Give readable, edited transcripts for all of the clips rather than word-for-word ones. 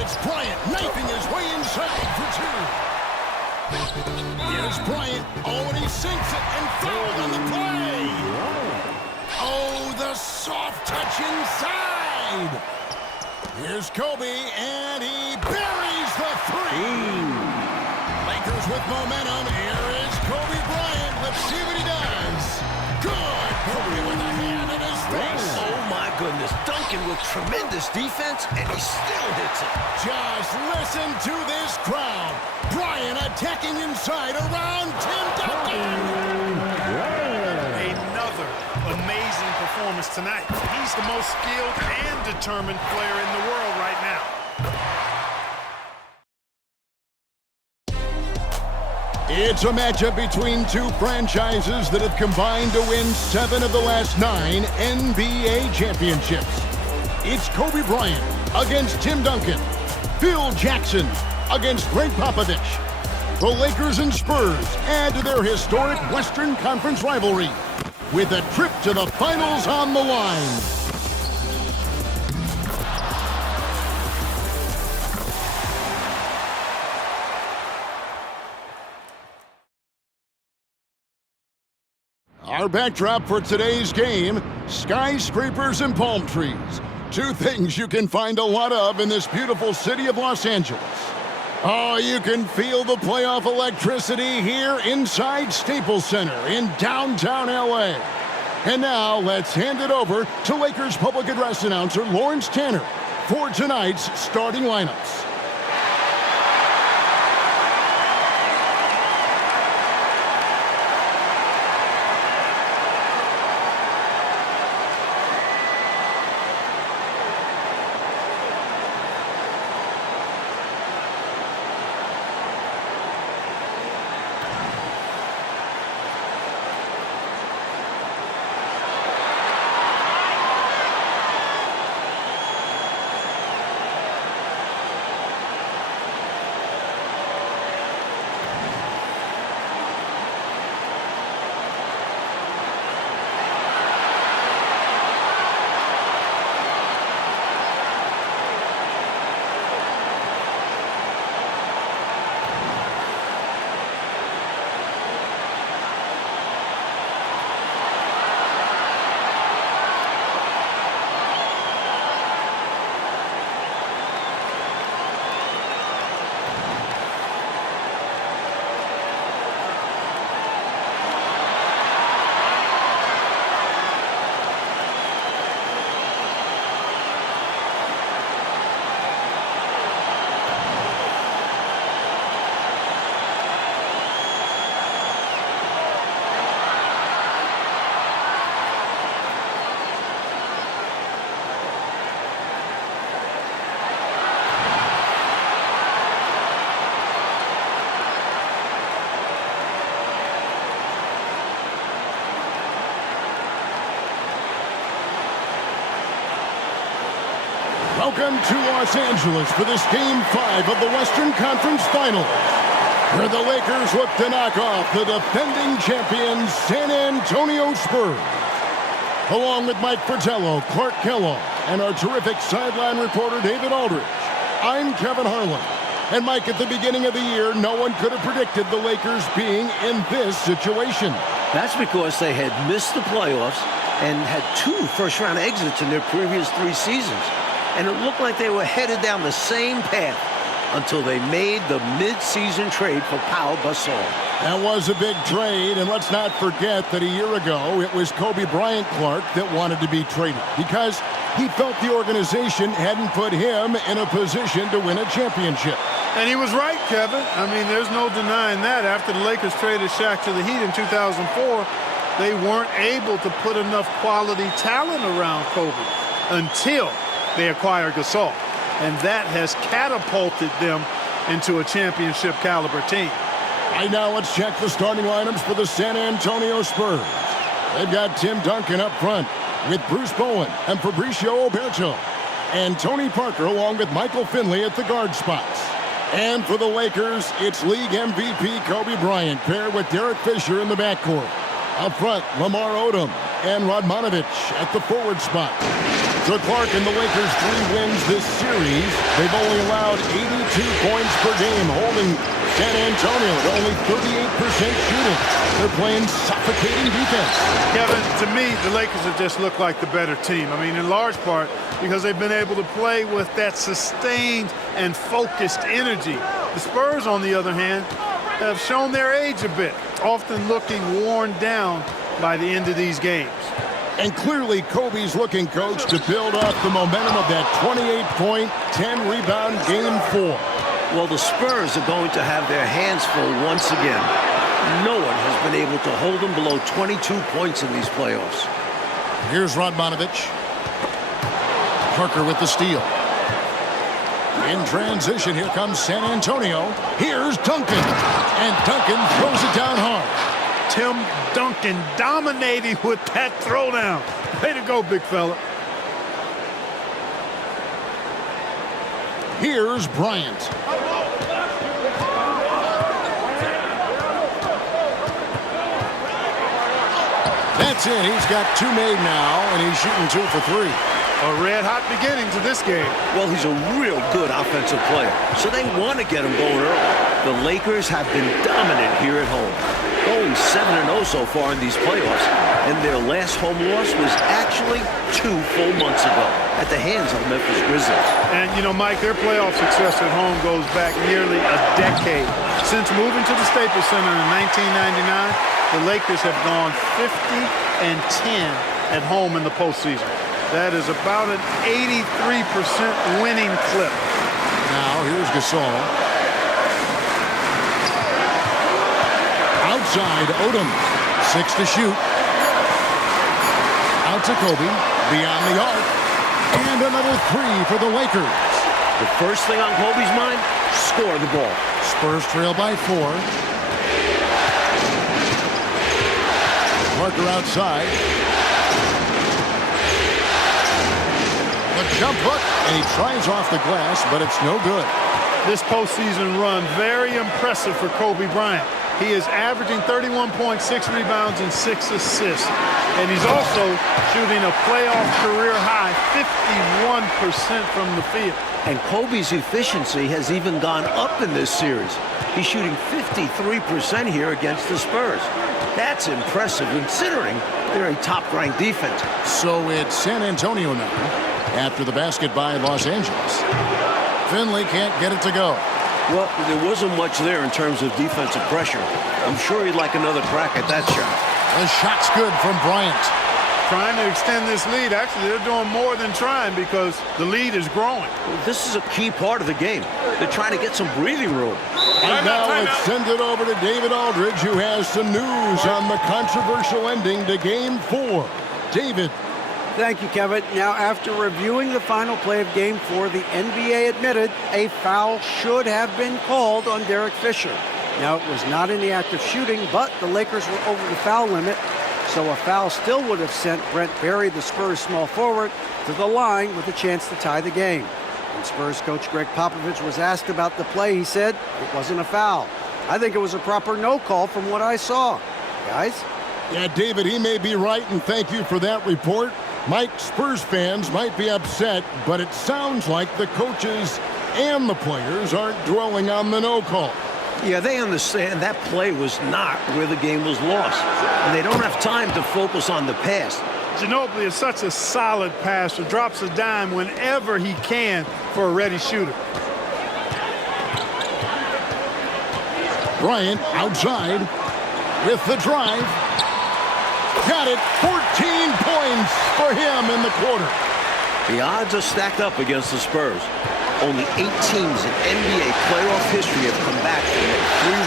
It's Bryant knifing his way inside for two. Here's Bryant. Oh, and he sinks it and fouled on the play. Oh, the soft touch inside. Here's Kobe, and he buries the three. Lakers with momentum. Here is Kobe Bryant. Let's see what he does. Good. Kobe with a hand in his face. Oh, my goodness. Duncan with tremendous defense, and he still hits it. Just listen to this crowd. Bryant attacking inside around Tim Duncan. Another amazing performance tonight. He's the most skilled and determined player in the world right now. It's a matchup between two franchises that have combined to win 7 of the last 9 NBA championships. It's Kobe Bryant against Tim Duncan. Phil Jackson against Greg Popovich. The Lakers and Spurs add to their historic Western Conference rivalry with a trip to the finals on the line. Our backdrop for today's game, skyscrapers and palm trees. Two things you can find a lot of in this beautiful city of Los Angeles. Oh, you can feel the playoff electricity here inside Staples Center in downtown LA. And now let's hand it over to Lakers public address announcer Lawrence Tanner for tonight's starting lineups. Welcome to Los Angeles for this Game 5 of the Western Conference Finals, where the Lakers look to knock off the defending champions San Antonio Spurs. Along with Mike Fratello, Clark Kellogg, and our terrific sideline reporter David Aldridge, I'm Kevin Harlan. And Mike, at the beginning of the year, no one could have predicted the Lakers being in this situation. That's because they had missed the playoffs and had 2 first-round exits in their previous 3 seasons. And it looked like they were headed down the same path until they made the mid-season trade for Pau Gasol. That was a big trade, and let's not forget that a year ago it was Kobe Bryant Clark that wanted to be traded because he felt the organization hadn't put him in a position to win a championship. And he was right, Kevin. I mean, there's no denying that. After the Lakers traded Shaq to the Heat in 2004, they weren't able to put enough quality talent around Kobe until they acquired Gasol. And that has catapulted them into a championship caliber team. Right now, let's check the starting lineups for the San Antonio Spurs. They've got Tim Duncan up front with Bruce Bowen and Fabricio Oberto, and Tony Parker along with Michael Finley at the guard spots. And for the Lakers, it's league MVP Kobe Bryant paired with Derek Fisher in the backcourt. Up front, Lamar Odom and Radmanovic at the forward spot. So Clark and the Lakers' 3 wins this series. They've only allowed 82 points per game, holding San Antonio to only 38% shooting. They're playing suffocating defense. Kevin, to me, the Lakers have just looked like the better team. I mean, in large part because they've been able to play with that sustained and focused energy. The Spurs, on the other hand, have shown their age a bit, often looking worn down by the end of these games. And clearly, Kobe's looking, coach, to build up the momentum of that 28-point, 10-rebound Game 4. Well, the Spurs are going to have their hands full once again. No one has been able to hold them below 22 points in these playoffs. Here's Radmanovic. Parker with the steal. In transition, here comes San Antonio. Here's Duncan. And Duncan throws it down hard. Tim Duncan dominating with that throwdown. Way to go, big fella. Here's Bryant. That's it. He's got 2 made now, and he's shooting 2 for 3. A red-hot beginning to this game. Well, he's a real good offensive player, so they want to get him going early. The Lakers have been dominant here at home, going 7-0 so far in these playoffs, and their last home loss was actually 2 full months ago at the hands of the Memphis Grizzlies. And, you know, Mike, their playoff success at home goes back nearly a decade. Since moving to the Staples Center in 1999, the Lakers have gone 50-10 at home in the postseason. That is about an 83% winning clip. Now, here's Gasol. Outside, Odom. 6 to shoot. Out to Kobe. Beyond the arc. And another 3 for the Lakers. The first thing on Kobe's mind, score the ball. Spurs trail by 4. Parker outside. The jump hook, and he tries off the glass, but it's no good. This postseason run, very impressive for Kobe Bryant. He is averaging 31 points, 6 rebounds, and 6 assists. And he's also shooting a playoff career high, 51% from the field. And Kobe's efficiency has even gone up in this series. He's shooting 53% here against the Spurs. That's impressive considering they're a top-ranked defense. So it's San Antonio now, after the basket by Los Angeles. Finley can't get it to go. Well, there wasn't much there in terms of defensive pressure. I'm sure he'd like another crack at that shot. The shot's good from Bryant. Trying to extend this lead. Actually, they're doing more than trying because the lead is growing. This is a key part of the game. They're trying to get some breathing room. And now let's send it over to David Aldridge, who has some news on the controversial ending to Game 4. David. Thank you, Kevin. Now, after reviewing the final play of Game 4, the NBA admitted a foul should have been called on Derek Fisher. Now, it was not in the act of shooting, but the Lakers were over the foul limit, so a foul still would have sent Brent Berry, the Spurs small forward, to the line with a chance to tie the game. When Spurs coach Greg Popovich was asked about the play, he said it wasn't a foul. I think it was a proper no call from what I saw. Guys? Yeah, David, he may be right, and thank you for that report. Mike, Spurs fans might be upset, but it sounds like the coaches and the players aren't dwelling on the no call. Yeah, they understand that play was not where the game was lost, and they don't have time to focus on the pass. Ginobili is such a solid passer, drops a dime whenever he can for a ready shooter. Bryant outside with the drive. Got it. 14 points for him in the quarter. The odds are stacked up against the Spurs. Only 8 teams in NBA playoff history have come back from a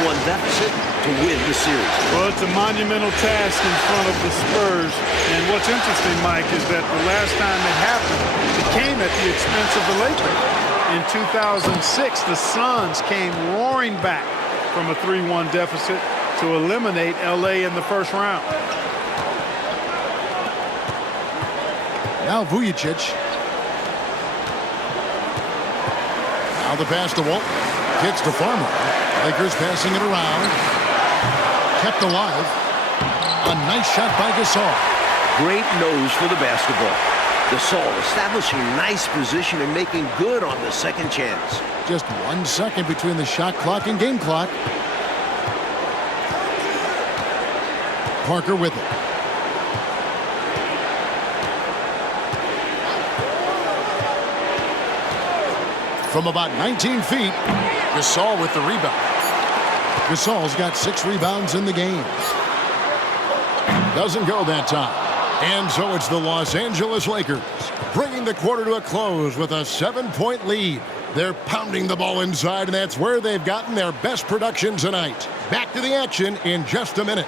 3-1 deficit to win the series. Well, it's a monumental task in front of the Spurs. And what's interesting, Mike, is that the last time it happened, it came at the expense of the Lakers. In 2006, the Suns came roaring back from a 3-1 deficit to eliminate LA in the first round. Now Vujicic. Now the pass to Walton. Kicks to Farmer. Lakers passing it around. Kept alive. A nice shot by Gasol. Great nose for the basketball. Gasol establishing nice position and making good on the second chance. Just 1 second between the shot clock and game clock. Parker with it. From about 19 feet, Gasol with the rebound. Gasol's got 6 rebounds in the game. Doesn't go that time. And so it's the Los Angeles Lakers bringing the quarter to a close with a 7-point lead. They're pounding the ball inside, and that's where they've gotten their best production tonight. Back to the action in just a minute.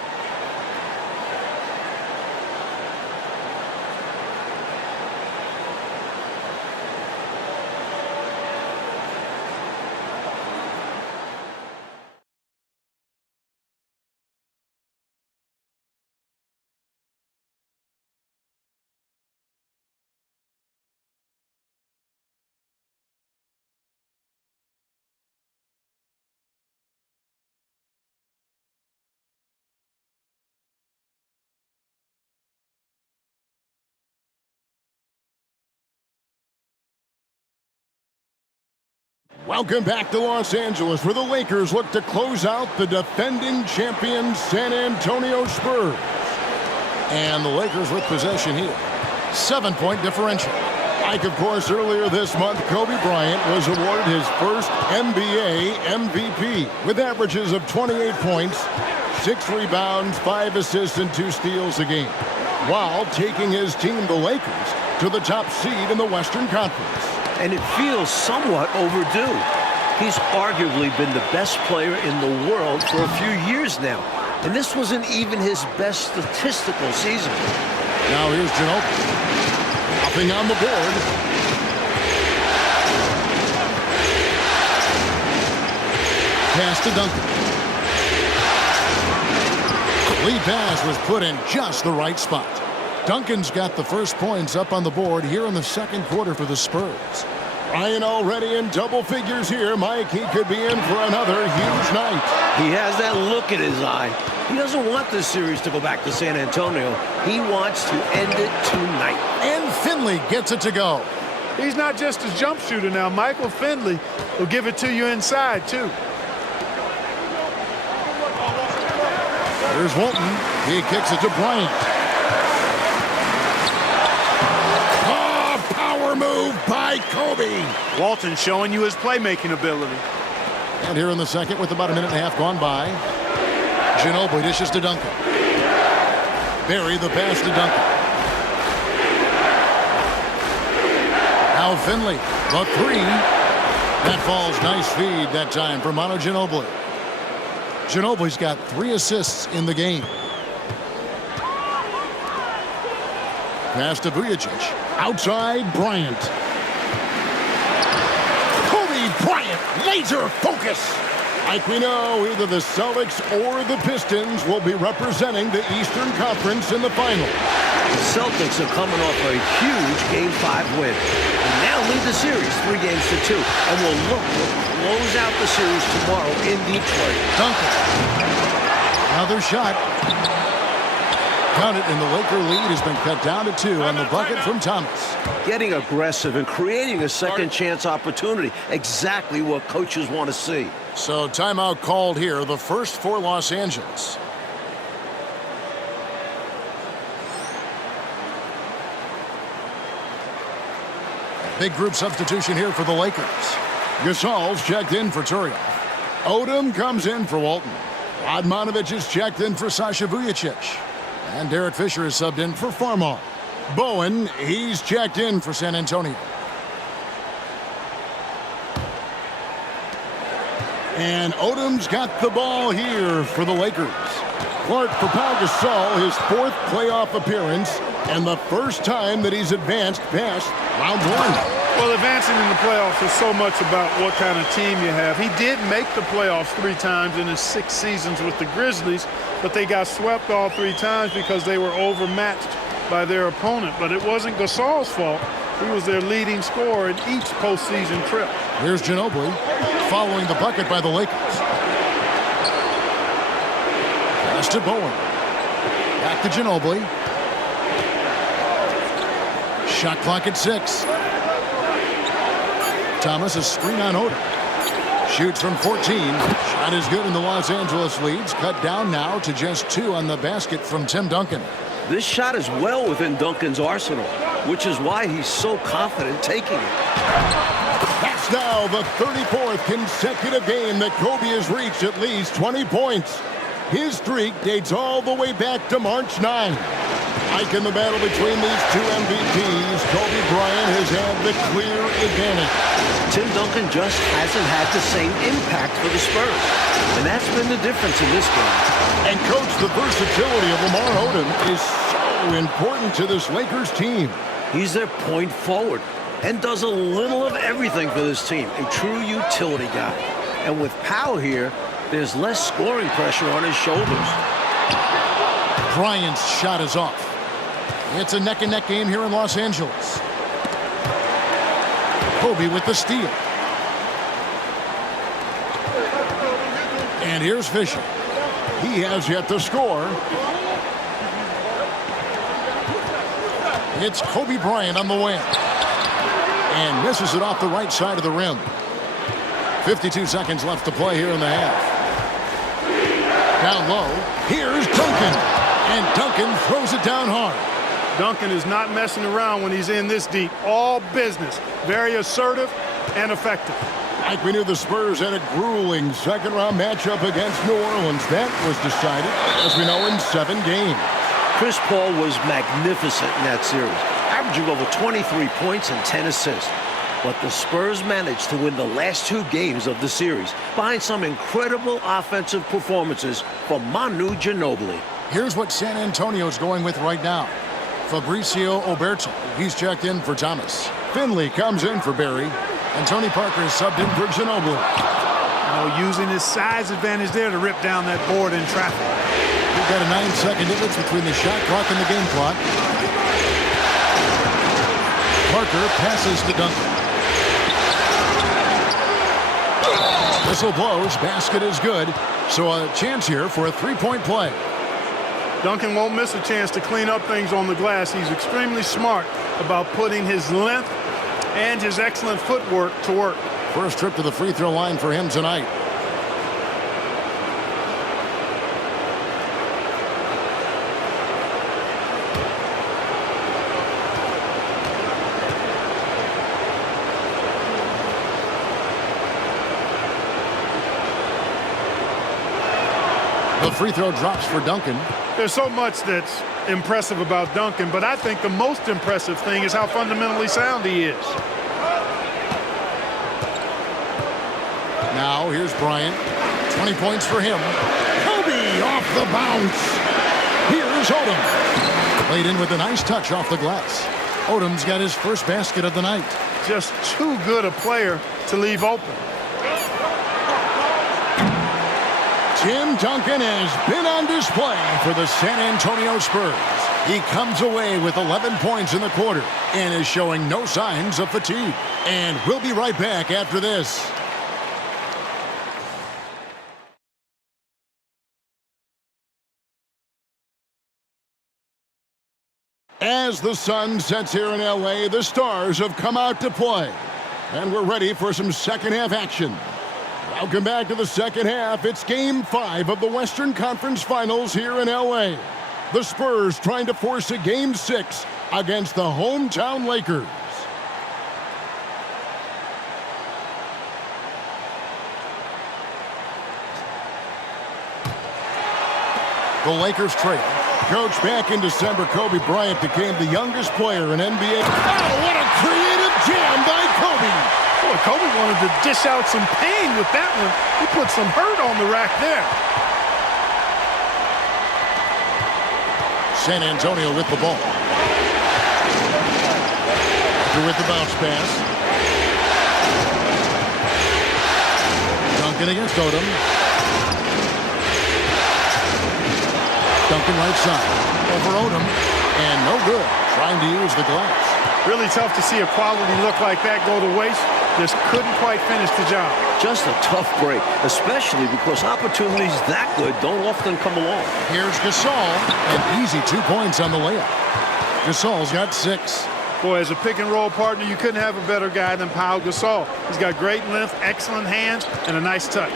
Welcome back to Los Angeles, where the Lakers look to close out the defending champions San Antonio Spurs. And the Lakers with possession here. 7-point differential. Like, of course, earlier this month, Kobe Bryant was awarded his first NBA MVP with averages of 28 points, 6 rebounds, 5 assists, and 2 steals a game, while taking his team, the Lakers, to the top seed in the Western Conference. And it feels somewhat overdue. He's arguably been the best player in the world for a few years now. And this wasn't even his best statistical season. Now here's Ginobili. Hopping on the board. Pass to Duncan. Lead pass was put in just the right spot. Duncan's got the first points up on the board here in the second quarter for the Spurs. Ryan already in double figures here. Mike, he could be in for another huge night. He has that look in his eye. He doesn't want this series to go back to San Antonio. He wants to end it tonight. And Finley gets it to go. He's not just a jump shooter now. Michael Finley will give it to you inside, too. Here's Walton. He kicks it to Bryant. Move by Kobe. Walton showing you his playmaking ability. And here in the second, with about a minute and a half gone by, Ginobili dishes to Duncan. Barry the pass to Duncan. Now Finley, the 3. That falls. Nice feed that time for Manu Ginobili. Ginobili's got 3 assists in the game. Pass to Vujacic. Outside, Bryant. Kobe Bryant, laser focus. Like we know, either the Celtics or the Pistons will be representing the Eastern Conference in the final. The Celtics are coming off a huge Game 5 win. And now lead the series 3-2 and will look to close out the series tomorrow in Detroit. Duncan. Another shot. Count it, and the Laker lead has been cut down to 2 on the bucket from Thomas. Getting aggressive and creating a second chance opportunity. Exactly what coaches want to see. So timeout called here, the first for Los Angeles. Big group substitution here for the Lakers. Gasol's checked in for Turiaf. Odom comes in for Walton. Radmanovic is checked in for Sasha Vujacic. And Derek Fisher is subbed in for Farmar. Bowen, he's checked in for San Antonio. And Odom's got the ball here for the Lakers. Clark for Pau Gasol, his 4th playoff appearance, and the first time that he's advanced past round 1. Well, advancing in the playoffs is so much about what kind of team you have. He did make the playoffs 3 times in his 6 seasons with the Grizzlies, but they got swept all 3 times because they were overmatched by their opponent. But it wasn't Gasol's fault. He was their leading scorer in each postseason trip. Here's Ginobili following the bucket by the Lakers. Pass to Bowen. Back to Ginobili. Shot clock at 6. Thomas, a screen on Odom. Shoots from 14. Shot is good, and the Los Angeles leads cut down now to just 2 on the basket from Tim Duncan. This shot is well within Duncan's arsenal, which is why he's so confident taking it. That's now the 34th consecutive game that Kobe has reached at least 20 points. His streak dates all the way back to March 9. Like in the battle between these two MVPs, Kobe Bryant has had the clear advantage. Tim Duncan just hasn't had the same impact for the Spurs, and that's been the difference in this game. And, Coach, the versatility of Lamar Odom is so important to this Lakers team. He's their point forward and does a little of everything for this team, a true utility guy. And with power here, there's less scoring pressure on his shoulders. Bryant's shot is off. It's a neck-and-neck game here in Los Angeles. Kobe with the steal. And here's Fisher. He has yet to score. It's Kobe Bryant on the wing. And misses it off the right side of the rim. 52 seconds left to play here in the half. Down low. Here's Duncan. And Duncan throws it down hard. Duncan is not messing around when he's in this deep. All business. Very assertive and effective. Like we knew the Spurs had a grueling second-round matchup against New Orleans. That was decided, as we know, in 7 games. Chris Paul was magnificent in that series, averaging over 23 points and 10 assists. But the Spurs managed to win the last 2 games of the series behind some incredible offensive performances from Manu Ginobili. Here's what San Antonio's going with right now. Fabricio Oberto, he's checked in for Thomas. Finley comes in for Barry. And Tony Parker is subbed in for Ginobili. Using his size advantage there to rip down that board in traffic. We've got a 9-second difference between the shot clock and the game clock. Parker passes to Duncan. Whistle blows. Basket is good. So a chance here for a 3-point play. Duncan won't miss a chance to clean up things on the glass. He's extremely smart about putting his length and his excellent footwork to work. First trip to the free throw line for him tonight. The free throw drops for Duncan. There's so much that's impressive about Duncan, but I think the most impressive thing is how fundamentally sound he is. Now here's Bryant. 20 points for him. Kobe off the bounce. Here's Odom. Played in with a nice touch off the glass. Odom's got his first basket of the night. Just too good a player to leave open. Tim Duncan has been on display for the San Antonio Spurs. He comes away with 11 points in the quarter and is showing no signs of fatigue. And we'll be right back after this. As the sun sets here in LA, the Stars have come out to play. And we're ready for some second half action. Welcome back to the second half. It's Game 5 of the Western Conference Finals here in LA. The Spurs trying to force a Game 6 against the hometown Lakers. The Lakers trail. Coach, back in December, Kobe Bryant became the youngest player in NBA. Oh, what a creative jam by Kobe! Boy, Kobe wanted to dish out some pain with that one. He put some hurt on the rack there. San Antonio with the ball. With the bounce pass. Duncan against Odom. Duncan right side. Over Odom. And no good. Trying to use the glass. Really tough to see a quality look like that go to waste. Just couldn't quite finish the job. Just a tough break, especially because opportunities that good don't often come along. Here's Gasol. An easy 2 points on the layup. Gasol's got 6. Boy, as a pick and roll partner, you couldn't have a better guy than Pau Gasol. He's got great length, excellent hands, and a nice touch.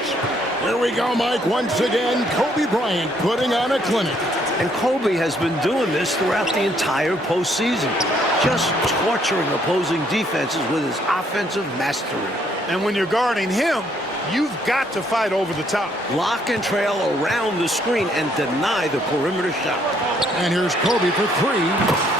Here we go, Mike. Once again, Kobe Bryant putting on a clinic. And Kobe has been doing this throughout the entire postseason, just torturing opposing defenses with his offensive mastery. And when you're guarding him, you've got to fight over the top. Lock and trail around the screen and deny the perimeter shot. And here's Kobe for three.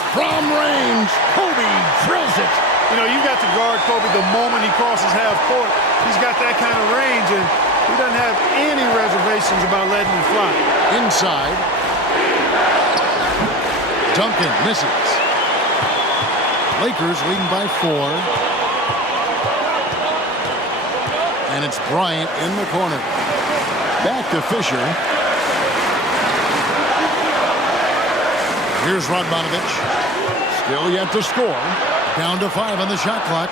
From range, Kobe drills it. You know, you've got to guard Kobe the moment he crosses half court. He's got that kind of range, and he doesn't have any reservations about letting him fly. Inside. Duncan misses. Lakers leading by 4. And it's Bryant in the corner. Back to Fisher. Here's Radmanovich. Still yet to score. Down to 5 on the shot clock.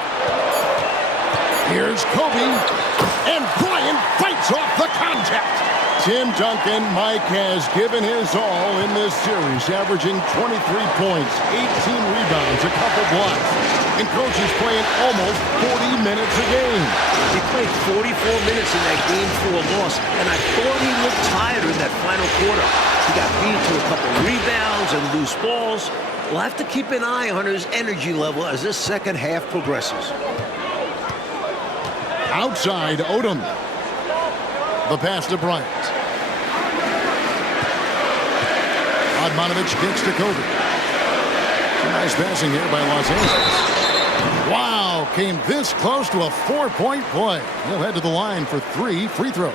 Here's Kobe. And Bryant fights off the contact. Tim Duncan, Mike, has given his all in this series, averaging 23 points, 18 rebounds, a couple blocks. And Coach is playing almost 40 minutes a game. He played 44 minutes in that game through a loss, and I thought he looked tired in that final quarter. He got beat to a couple rebounds and loose balls. We'll have to keep an eye on his energy level as this second half progresses. Outside, Odom. The pass to Bryant. Radmanovich kicks to Kobe. Nice passing here by Los Angeles. Wow, came this close to a 4-point play. He'll head to the line for 3 free throws.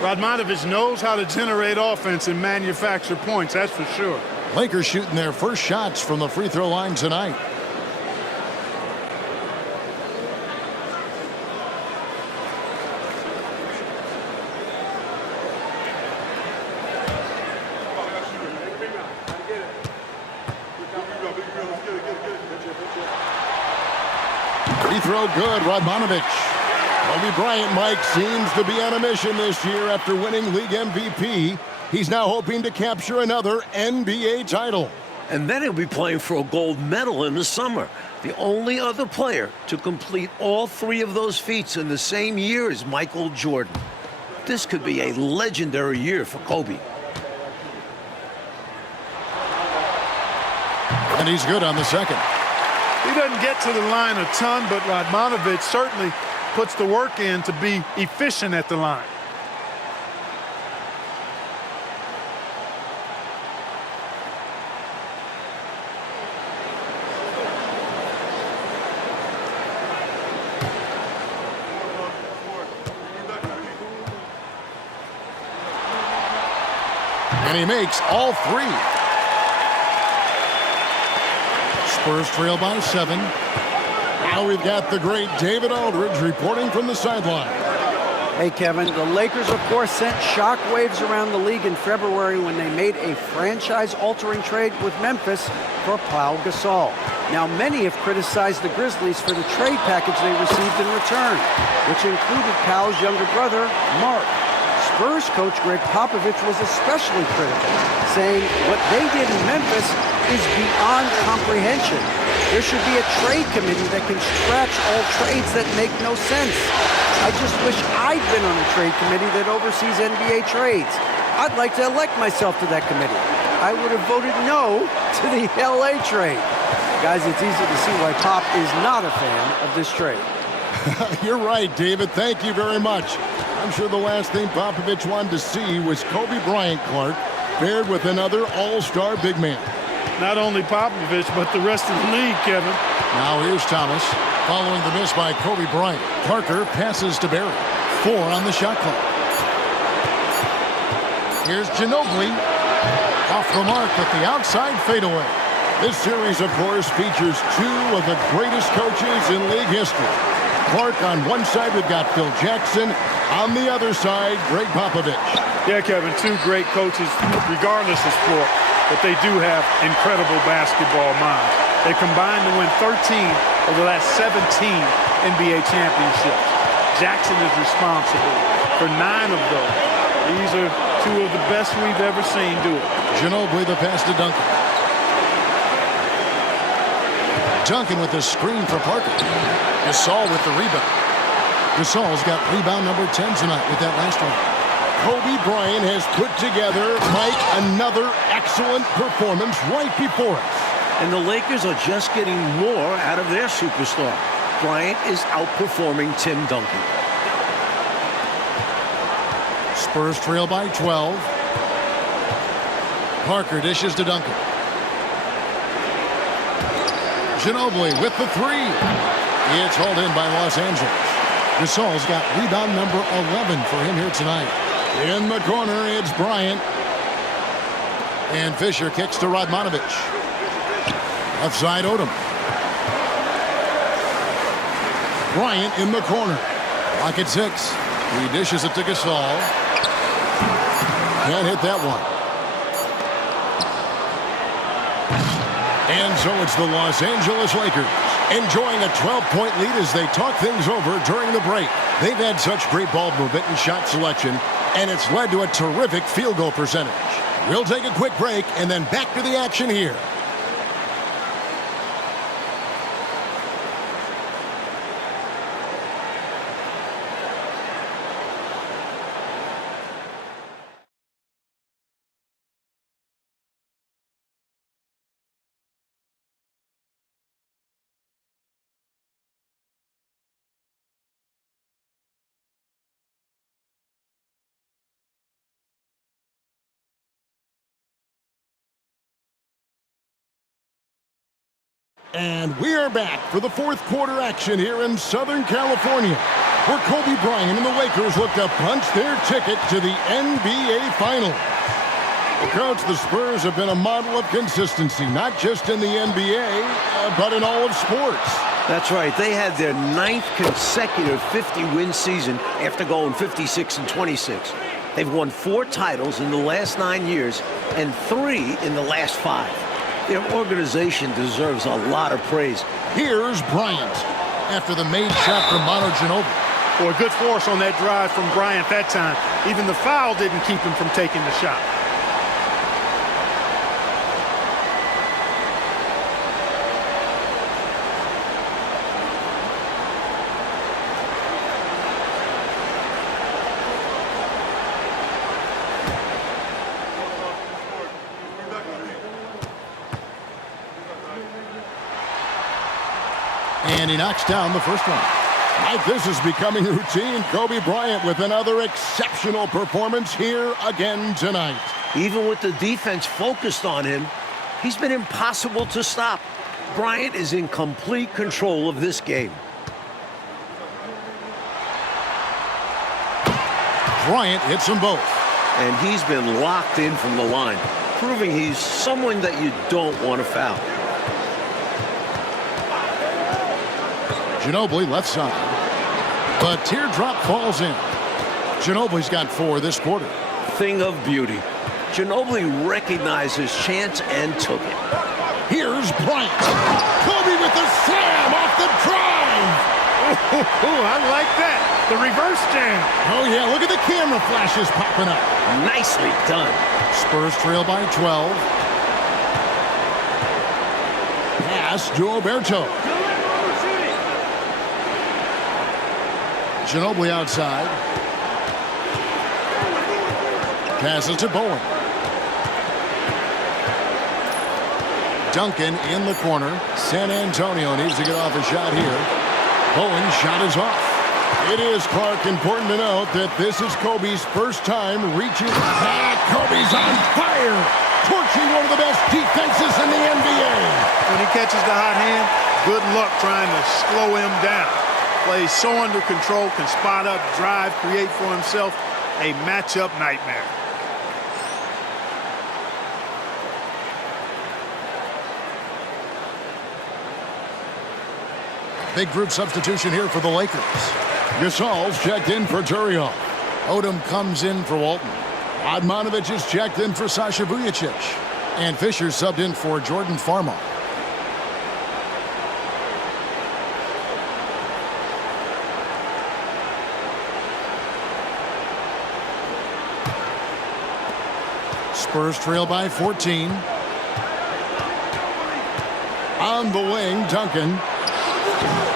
Radmanovich knows how to generate offense and manufacture points, that's for sure. Lakers shooting their first shots from the free throw line tonight. Free throw good, Radmanovich. Kobe Bryant, Mike, seems to be on a mission this year after winning league MVP. He's now hoping to capture another NBA title. And then he'll be playing for a gold medal in the summer. The only other player to complete all 3 of those feats in the same year is Michael Jordan. This could be a legendary year for Kobe. And he's good on the second. He doesn't get to the line a ton, but Radmanovich certainly puts the work in to be efficient at the line. And he makes all 3. Spurs trail by 7. Now we've got the great David Aldridge reporting from the sideline. Hey, Kevin, the Lakers, of course, sent shockwaves around the league in February when they made a franchise-altering trade with Memphis for Pau Gasol. Now, many have criticized the Grizzlies for the trade package they received in return, which included Pau's younger brother, Mark. Spurs coach Greg Popovich was especially critical, saying what they did in Memphis is beyond comprehension. There should be a trade committee that can scratch all trades that make no sense. I just wish I'd been on a trade committee that oversees NBA trades. I'd like to elect myself to that committee. I would have voted no to the LA trade. Guys, it's easy to see why Pop is not a fan of this trade. You're right, David. Thank you very much. I'm sure the last thing Popovich wanted to see was Kobe Bryant, Clark, paired with another all-star big man. Not only Popovich, but the rest of the league, Kevin. Now here's Thomas. Following the miss by Kobe Bryant. Parker passes to Barry. 4 on the shot clock. Here's Ginobili. Off the mark with the outside fadeaway. This series, of course, features 2 of the greatest coaches in league history. Clark on one side, we've got Phil Jackson. On the other side, Greg Popovich. Yeah, Kevin, 2 great coaches, regardless of sport, but they do have incredible basketball minds. They combined to win 13 of the last 17 NBA championships. Jackson is responsible for 9 of those. These are 2 of the best we've ever seen do it. Ginobili, the pass to Duncan. Duncan with the screen for Parker. Gasol with the rebound. Gasol's got rebound number 10 tonight with that last one. Kobe Bryant has put together, Mike, another excellent performance right before us. And the Lakers are just getting more out of their superstar. Bryant is outperforming Tim Duncan. Spurs trail by 12. Parker dishes to Duncan. Ginobili with the three. It's hauled in by Los Angeles. Gasol's got rebound number 11 for him here tonight. In the corner, it's Bryant. And Fisher kicks to Radmanovich. Left side, Odom. Bryant in the corner. Clock at 6. He dishes it to Gasol. Can't hit that one. And so it's the Los Angeles Lakers enjoying a 12-point lead as they talk things over during the break. They've had such great ball movement and shot selection, and it's led to a terrific field goal percentage. We'll take a quick break and then back to the action here. And we are back for the fourth quarter action here in Southern California, where Kobe Bryant and the Lakers look to punch their ticket to the NBA Finals. Well, Coach, the Spurs have been a model of consistency, not just in the NBA, but in all of sports. That's right. They had their 9th consecutive 50-win season after going 56-26. They've won 4 titles in the last 9 years and 3 in the last 5. Their organization deserves a lot of praise. Here's Bryant after the made shot from Manu Ginobili. Boy, good force on that drive from Bryant that time. Even the foul didn't keep him from taking the shot. And he knocks down the first one. Mike, this is becoming routine. Kobe Bryant with another exceptional performance here again tonight. Even with the defense focused on him, he's been impossible to stop. Bryant is in complete control of this game. Bryant hits them both. And he's been locked in from the line, proving he's someone that you don't want to foul. Ginobili left side. The teardrop falls in. Ginobili's got 4 this quarter. Thing of beauty. Ginobili recognized his chance and took it. Here's Bryant. Kobe with the slam off the drive. Oh, I like that. The reverse jam. Oh, yeah, look at the camera flashes popping up. Nicely done. Spurs trail by 12. Pass to Alberto. Ginobili outside. Passes to Bowen. Duncan in the corner. San Antonio needs to get off a shot here. Bowen's shot is off. It is, Clark, important to note that this is Kobe's first time reaching. Kobe's on fire, torching one of the best defenses in the NBA. When he catches the hot hand, good luck trying to slow him down. Plays so under control, can spot up, drive, create for himself. A matchup nightmare. Big group substitution here for the Lakers. Gasol's checked in for Turion. Odom comes in for Walton. Radmanovich is checked in for Sasha Vujacic. And Fisher subbed in for Jordan Farmar. Spurs trail by 14. Down the wing, Duncan.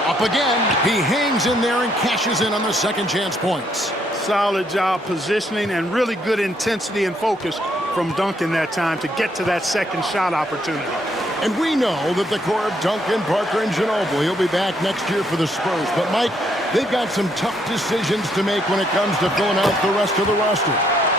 Up again. He hangs in there and cashes in on the second chance points. Solid job positioning and really good intensity and focus from Duncan that time to get to that second shot opportunity. And we know that the core of Duncan, Parker, and Ginobili will be back next year for the Spurs. But, Mike, they've got some tough decisions to make when it comes to filling out the rest of the roster.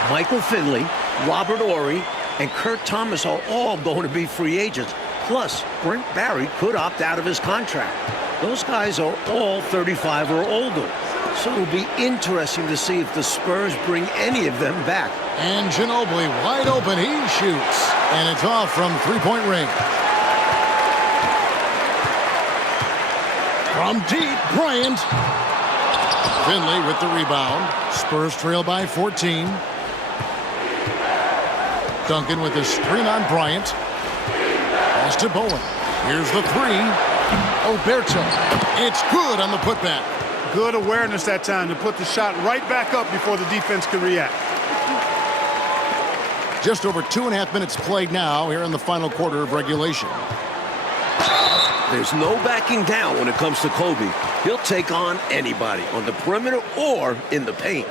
Michael Finley, Robert Horry, and Kurt Thomas are all going to be free agents. Plus, Brent Barry could opt out of his contract. Those guys are all 35 or older. So it'll be interesting to see if the Spurs bring any of them back. And Ginobili wide open. He shoots. And it's off from three-point range. From deep, Bryant. Finley with the rebound. Spurs trail by 14. Duncan with a screen on Bryant. Pass to Bowen. Here's the three. Oberto. It's good on the putback. Good awareness that time to put the shot right back up before the defense can react. Just over 2.5 minutes played now here in the final quarter of regulation. There's no backing down when it comes to Kobe. He'll take on anybody on the perimeter or in the paint.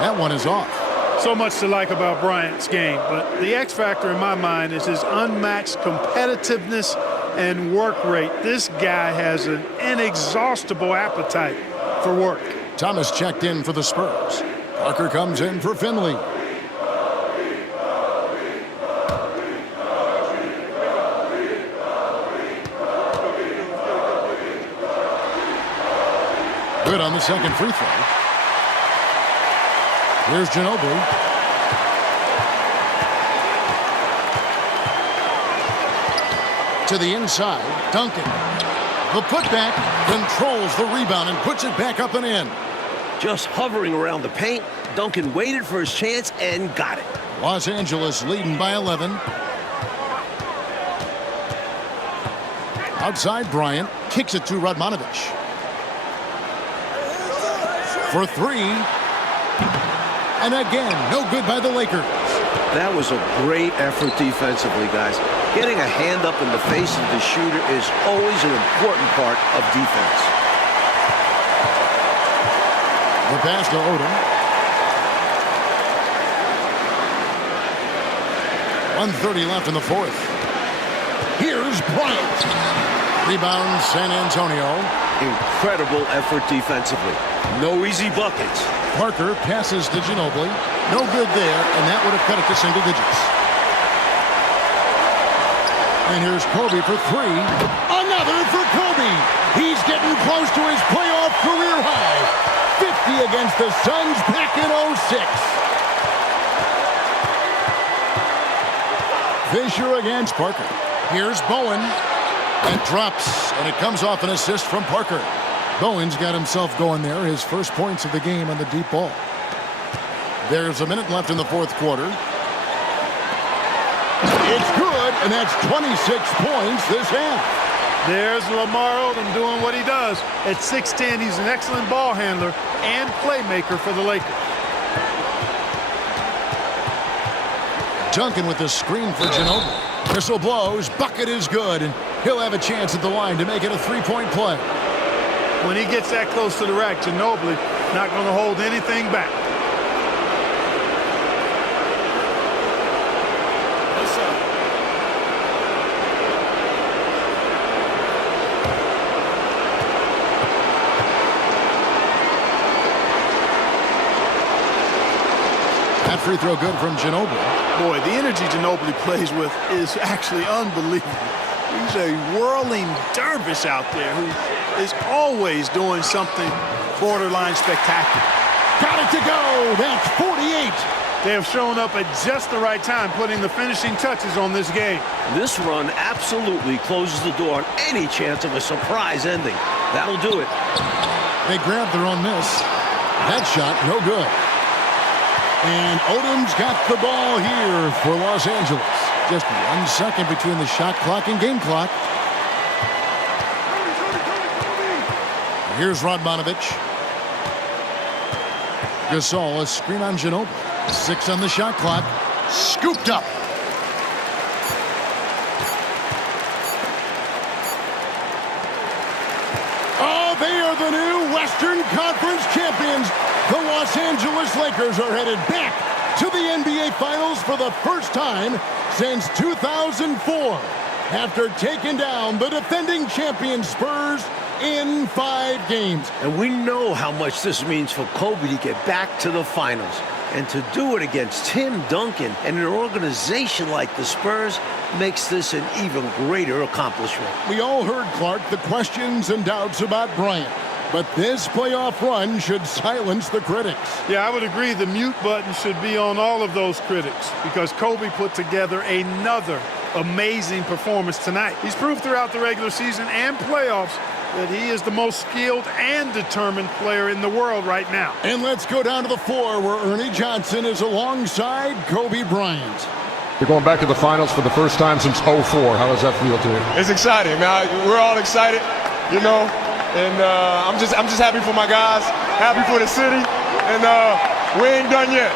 That one is off. So much to like about Bryant's game, but the X factor in my mind is his unmatched competitiveness and work rate. This guy has an inexhaustible appetite for work. Thomas checked in for the Spurs. Parker comes in for Finley. Good on the second free throw. Here's Ginobili. To the inside, Duncan. The putback controls the rebound and puts it back up and in. Just hovering around the paint, Duncan waited for his chance and got it. Los Angeles leading by 11. Outside, Bryant kicks it to Radmanovich. For three. And again, no good by the Lakers. That was a great effort defensively, guys. Getting a hand up in the face of the shooter is always an important part of defense. The pass to Odom. 1:30 left in the fourth. Here's Bryant. Rebound, San Antonio. Incredible effort defensively. No easy buckets. Parker passes to Ginobili. No good there, and that would have cut it to single digits. And here's Kobe for three. Another for Kobe. He's getting close to his playoff career high. 50 against the Suns back in 06. Fisher against Parker. Here's Bowen. And drops, and it comes off an assist from Parker. Bowen's got himself going there, his first points of the game on the deep ball. There's a minute left in the fourth quarter. It's good, and that's 26 points this half. There's Lamar Odom doing what he does. At 6'10", he's an excellent ball handler and playmaker for the Lakers. Duncan with the screen for Ginobili. Whistle blows, bucket is good, and he'll have a chance at the line to make it a three-point play. When he gets that close to the rack, Ginobili not going to hold anything back. That free throw good from Ginobili. Boy, the energy Ginobili plays with is actually unbelievable. He's a whirling dervish out there who is always doing something borderline spectacular. Got it to go. That's 48. They have shown up at just the right time, putting the finishing touches on this game. This run absolutely closes the door on any chance of a surprise ending. That'll do it. They grabbed their own miss. That shot, no good. And Odom's got the ball here for Los Angeles. Just 1 second between the shot clock and game clock. Here's Radmanovic. Gasol, a screen on Ginobili. 6 on the shot clock. Scooped up. Oh, they are the new Western Conference champions. The Los Angeles Lakers are headed back to the NBA Finals for the first time since 2004, after taking down the defending champion Spurs in 5 games. And we know how much this means for Kobe to get back to the finals. And to do it against Tim Duncan and an organization like the Spurs makes this an even greater accomplishment. We all heard, Clark, the questions and doubts about Bryant. But this playoff run should silence the critics. Yeah, I would agree the mute button should be on all of those critics because Kobe put together another amazing performance tonight. He's proved throughout the regular season and playoffs that he is the most skilled and determined player in the world right now. And let's go down to the floor where Ernie Johnson is alongside Kobe Bryant. You're going back to the finals for the first time since '04. How does that feel to you? It's exciting, man. We're all excited, you know, and I'm just happy for my guys, happy for the city, and we ain't done yet.